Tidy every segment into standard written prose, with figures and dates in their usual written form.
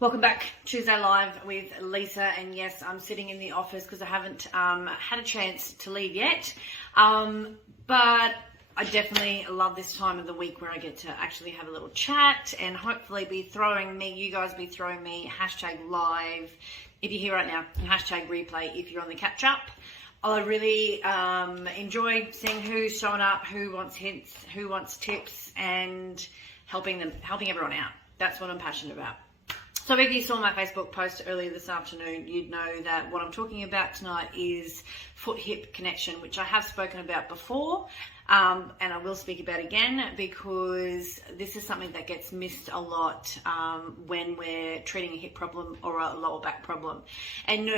Welcome back, Tuesday Live with Lisa, and yes, I'm sitting in the office because I haven't had a chance to leave yet, but I definitely love this time of the week where I get to actually have a little chat and hopefully you guys be throwing me hashtag live if you're here right now, and hashtag replay if you're on the catch up. I really enjoy seeing who's showing up, who wants hints, who wants tips, and helping everyone out. That's what I'm passionate about. So if you saw my Facebook post earlier this afternoon, you'd know that what I'm talking about tonight is foot-hip connection, which I have spoken about before, and I will speak about again because this is something that gets missed a lot when we're treating a hip problem or a lower back problem. And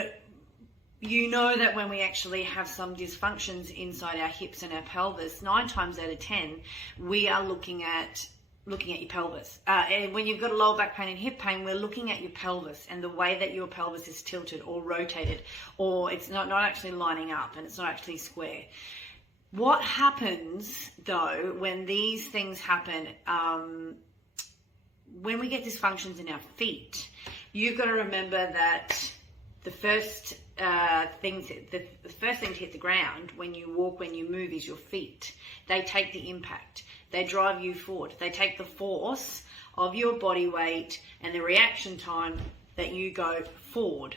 you know that when we actually have some dysfunctions inside our hips and our pelvis, 9 times out of 10, we are looking at your pelvis. And when you've got a lower back pain and hip pain, we're looking at your pelvis and the way that your pelvis is tilted or rotated, or it's not actually lining up and it's not actually square. What happens though when these things happen, when we get dysfunctions in our feet, you've got to remember that the first thing to hit the ground when you walk, when you move, is your feet. They take the impact. They drive you forward. They take the force of your body weight and the reaction time that you go forward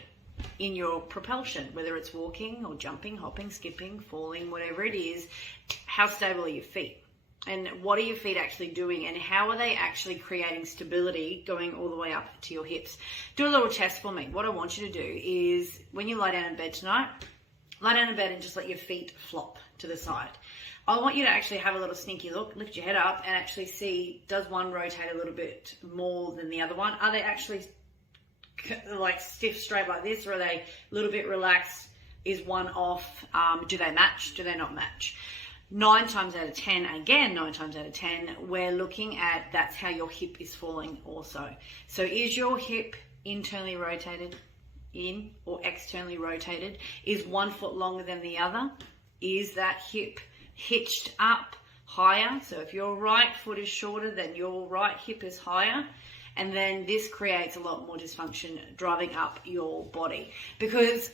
in your propulsion, whether it's walking or jumping, hopping, skipping, falling, whatever it is. How stable are your feet? And what are your feet actually doing? And how are they actually creating stability going all the way up to your hips? Do a little test for me. What I want you to do is when you lie down in bed tonight, lie down in bed and just let your feet flop to the side. I want you to actually have a little sneaky look, lift your head up and actually see, does one rotate a little bit more than the other one? Are they actually like stiff straight like this, or are they a little bit relaxed? Is one off? Do they match? Do they not match? 9 times out of 10, again, 9 times out of 10, we're looking at that's how your hip is falling also. So is your hip internally rotated in or externally rotated? Is one foot longer than the other? Is that hip hitched up higher? So if your right foot is shorter, then your right hip is higher. And then this creates a lot more dysfunction driving up your body. Because,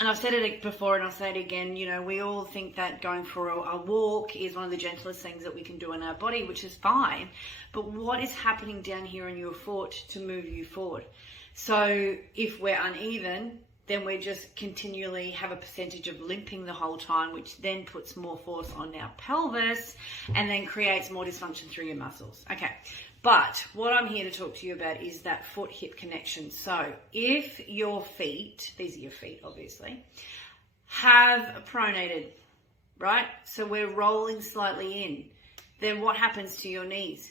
and I've said it before and I'll say it again, you know, we all think that going for a walk is one of the gentlest things that we can do in our body, which is fine. But what is happening down here in your foot to move you forward? So if we're uneven, then we just continually have a percentage of limping the whole time, which then puts more force on our pelvis and then creates more dysfunction through your muscles. Okay, but what I'm here to talk to you about is that foot-hip connection. So if your feet, these are your feet obviously, have pronated, right? So we're rolling slightly in. Then what happens to your knees?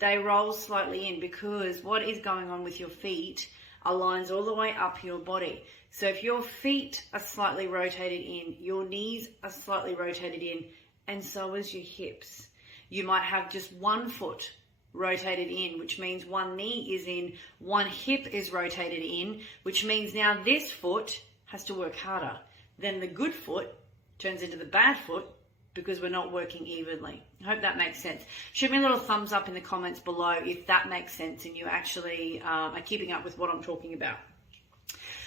They roll slightly in because what is going on with your feet aligns all the way up your body. So if your feet are slightly rotated in, your knees are slightly rotated in, and so is your hips. You might have just one foot rotated in, which means one knee is in, one hip is rotated in, which means now this foot has to work harder. Then the good foot turns into the bad foot because we're not working evenly. I hope that makes sense. Shoot me a little thumbs up in the comments below if that makes sense and you actually are keeping up with what I'm talking about.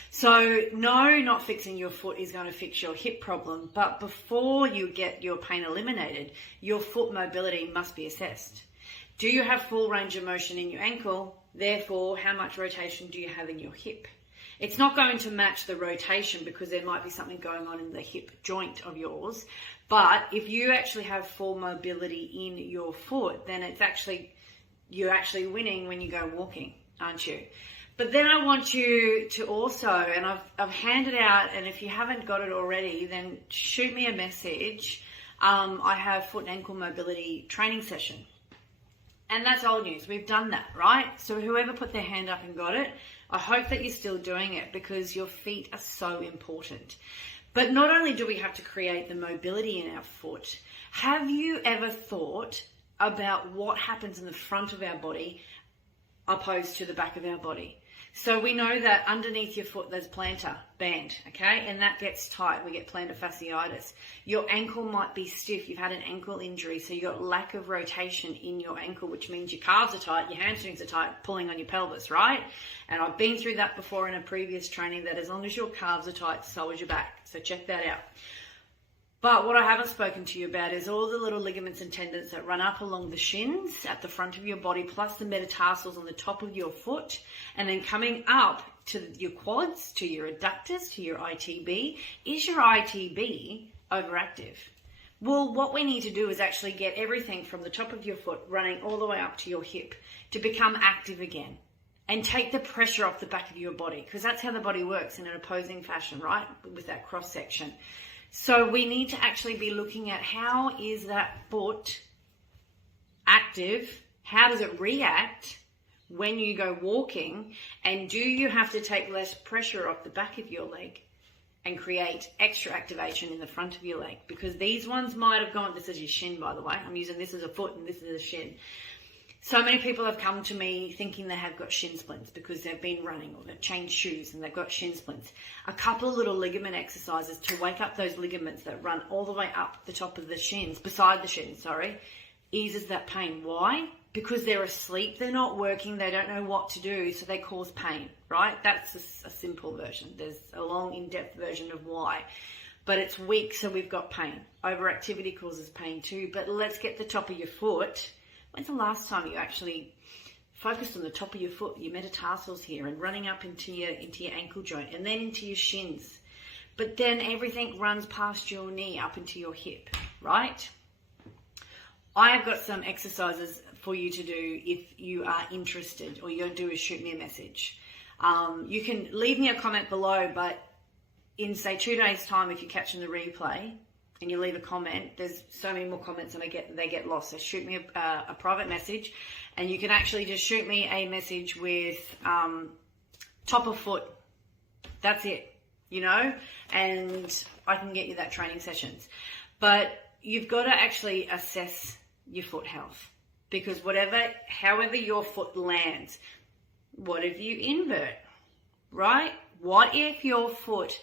So no, not fixing your foot is going to fix your hip problem, but before you get your pain eliminated, your foot mobility must be assessed. Do you have full range of motion in your ankle? Therefore, how much rotation do you have in your hip? It's not going to match the rotation because there might be something going on in the hip joint of yours. But if you actually have full mobility in your foot, then you're actually winning when you go walking, aren't you? But then I want you to also, and I've handed out, and if you haven't got it already, then shoot me a message. I have foot and ankle mobility training session. And that's old news. We've done that, right? So whoever put their hand up and got it, I hope that you're still doing it because your feet are so important. But not only do we have to create the mobility in our foot, have you ever thought about what happens in the front of our body opposed to the back of our body. So we know that underneath your foot there's plantar band, okay? And that gets tight. We get plantar fasciitis. Your ankle might be stiff. You've had an ankle injury, so you've got lack of rotation in your ankle, which means your calves are tight, your hamstrings are tight, pulling on your pelvis, right? And I've been through that before in a previous training, that as long as your calves are tight, so is your back. So check that out. But what I haven't spoken to you about is all the little ligaments and tendons that run up along the shins at the front of your body, plus the metatarsals on the top of your foot, and then coming up to your quads, to your adductors, to your ITB. Is your ITB overactive? Well, what we need to do is actually get everything from the top of your foot running all the way up to your hip to become active again. And take the pressure off the back of your body, because that's how the body works in an opposing fashion, right? With that cross section. So we need to actually be looking at how is that foot active? How does it react when you go walking? And do you have to take less pressure off the back of your leg and create extra activation in the front of your leg? Because these ones might have gone, this is your shin, by the way. I'm using this as a foot and this is a shin. So many people have come to me thinking they have got shin splints because they've been running or they've changed shoes and they've got shin splints. A couple of little ligament exercises to wake up those ligaments that run all the way up the top of the shins, beside the shins, eases that pain. Why? Because they're asleep, they're not working, they don't know what to do, so they cause pain, right? That's a simple version. There's a long, in-depth version of why. But it's weak, so we've got pain. Overactivity causes pain too, but let's get the top of your foot. When's the last time you actually focused on the top of your foot, your metatarsals here, and running up into your ankle joint and then into your shins? But then everything runs past your knee up into your hip, right? I have got some exercises for you to do if you are interested. All you got to do is shoot me a message. You can leave me a comment below, but in, say, 2 days' time, if you're catching the replay, and you leave a comment, there's so many more comments and they get lost. So shoot me a private message, and you can actually just shoot me a message with top of foot. That's it, and I can get you that training sessions. But you've got to actually assess your foot health, because however your foot lands, what if you invert, right? What if your foot,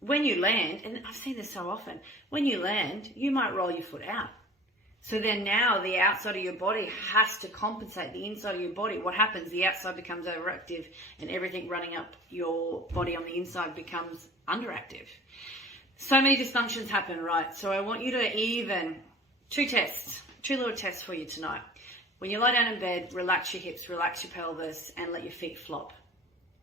when you land, and I've seen this so often, when you land, you might roll your foot out. So then now the outside of your body has to compensate the inside of your body. What happens? The outside becomes overactive and everything running up your body on the inside becomes underactive. So many dysfunctions happen, right? So I want you to two little tests for you tonight. When you lie down in bed, relax your hips, relax your pelvis, and let your feet flop.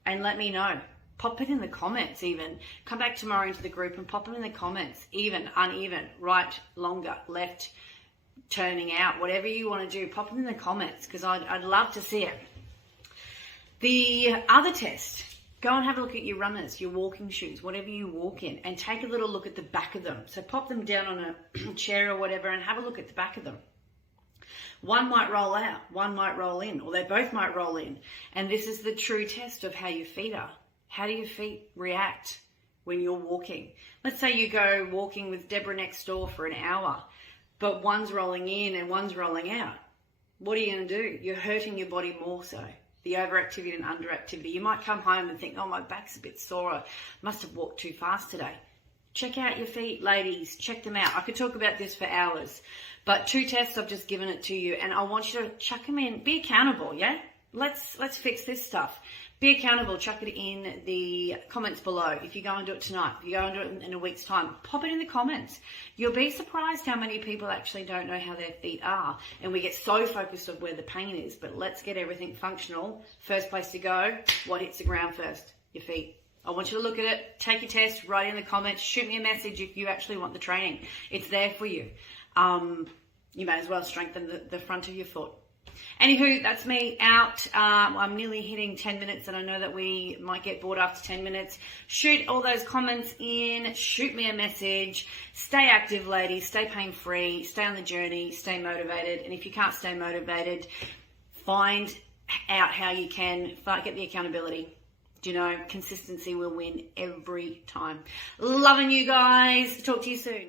And let me know. Pop it in the comments even. Come back tomorrow into the group and pop them in the comments. Even, uneven, right, longer, left, turning out, whatever you want to do, pop them in the comments, because I'd love to see it. The other test, go and have a look at your runners, your walking shoes, whatever you walk in, and take a little look at the back of them. So pop them down on a chair or whatever and have a look at the back of them. One might roll out, one might roll in, or they both might roll in. And this is the true test of how your feet are. How do your feet react when you're walking? Let's say you go walking with Deborah next door for an hour, but one's rolling in and one's rolling out. What are you going to do? You're hurting your body more so. The overactivity and underactivity. You might come home and think, oh, my back's a bit sore. Must have walked too fast today. Check out your feet, ladies. Check them out. I could talk about this for hours, but 2 tests, I've just given it to you, and I want you to chuck them in. Be accountable, yeah? Let's fix this stuff. Be accountable. Chuck it in the comments below. If you go and do it tonight, if you go and do it in a week's time, pop it in the comments. You'll be surprised how many people actually don't know how their feet are. And we get so focused on where the pain is, but let's get everything functional. First place to go, what hits the ground first? Your feet. I want you to look at it, take your test, write it in the comments, shoot me a message if you actually want the training. It's there for you. You may as well strengthen the front of your foot. Anywho, that's me out. I'm nearly hitting 10 minutes, and I know that we might get bored after 10 minutes. Shoot all those comments in. Shoot me a message. Stay active, ladies. Stay pain-free. Stay on the journey. Stay motivated. And if you can't stay motivated, find out how you can get the accountability. Do you know, consistency will win every time. Loving you guys. Talk to you soon.